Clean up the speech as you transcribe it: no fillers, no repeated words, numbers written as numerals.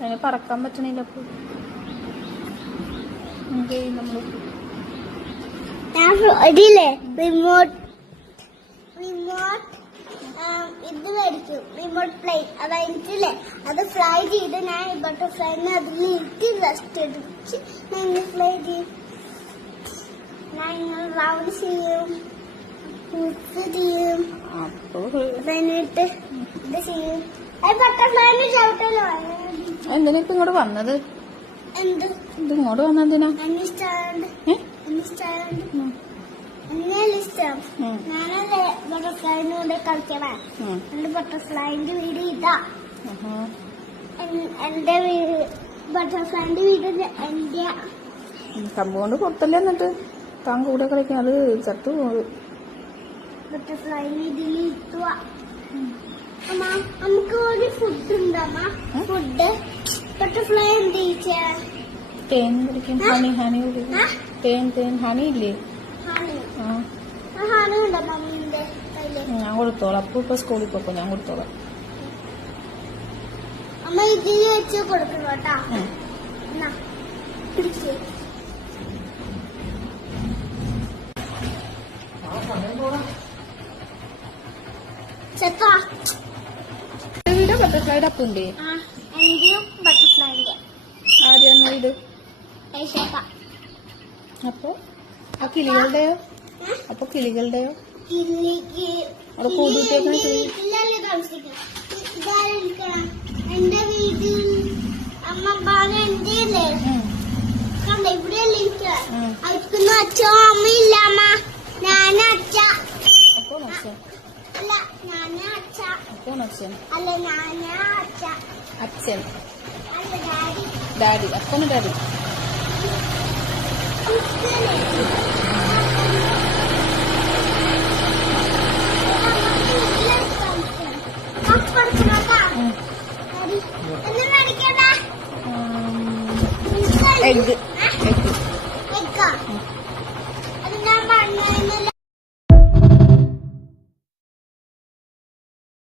അതിന് പറക്കാൻ പറ്റണില്ല. അപ്പോൾ എന്ത് ചെയ്യും നമ്മൾ? ഇതില്ലേ റിമോട്ട് ഇത് മേടിക്കും, റിമോട്ട് പ്ലെയിൻ. അതായിട്ടില്ലേ അത് ഫ്ലൈ ചെയ്ത് ഞാൻ ബട്ടർഫ്ലൈനെ അതിൽ ഇട്ട് റെസ്റ്റ് എടുത്ത് ഞാൻ ഫ്ലൈ ചെയ്യും. ഞാൻ റൗണ്ട് ചെയ്യും, ചെയ്യും, അതിനിട്ട് ഇത് ചെയ്യും. ബട്ടർഫ്ലൈനെ ചവിട്ടല്ലോ. എന്തിനാ ഇപ്പൊ ഇങ്ങോട്ട് വന്നത്? എന്ത് ഇത് ഇങ്ങോട്ട് വന്നെന്തിനാ? ഞാനല്ലേ ബട്ടർഫ്ലൈനോട് കളിക്കണേ. എന്റെ ബട്ടർഫ്ലൈന്റെ വീട് ഇതാ. എന്റെ ബട്ടർഫ്ലൈന്റെ വീട് എന്റെ കമ്പൗണ്ട് പുറത്തല്ലേ. എന്നിട്ട് താൻ കൂടെ കളിക്കാൻ അത് ചത്തു പോകും. ബട്ടർഫ്ലൈനെ ഇതിൽ ഇട്ടുക. അമ്മ നമുക്ക് ഒരു ഫുഡ് ഉണ്ടമ്മ. ഫുഡ് ബട്ടർഫ്ലൈ എന്ത് ചെയ്യ? തേൻ കുടിക്കും. ഹണി കുടിക്കും. തേൻ ഹണി ഇല്ലേ? ഹണി ഉണ്ടോ മമ്മീന്റെ കയ്യില്? ഞാൻ കൊടുത്തോളാം. അപ്പൊ ഇപ്പൊ സ്കൂളിൽ പോക്കോ, ഞാൻ കൊടുത്തോളാം. അമ്മ ഇതിൽ വെച്ച് കൊടുക്കണം കേട്ടാ. വീട് ബട്ടർഫ്ലൈയുടെ അപ്പുണ്ടേ? എന്റെയും ബട്ടർഫ്ലൈന്റെ. ആദ്യം വീട്. അപ്പൊ ആ കിളികളുടെയോ? അപ്പൊ കിളികളുടെയോ? അവിടെ കൂടിയിട്ടേക്കണ എന്റെ വീട്ടിൽ അമ്മ എന്റെ അല്ലേ കണ്ട ഇവിടെയല്ലേ എനിക്ക് അവർക്കൊന്നും അച്ഛോ അമ്മയില്ല. അമ്മ ഞാനാ അച്ഛ. അപ്പൊ അച്ഛൻ അല്ല ഞാനാ അച്ഛ. അപ്പൊ അച്ഛൻ അല്ല ഞാനാ അച്ഛ. അച്ഛൻ അല്ല ഡാഡി. ഡാഡി. അപ്പന് ഡാഡി. എഗ്.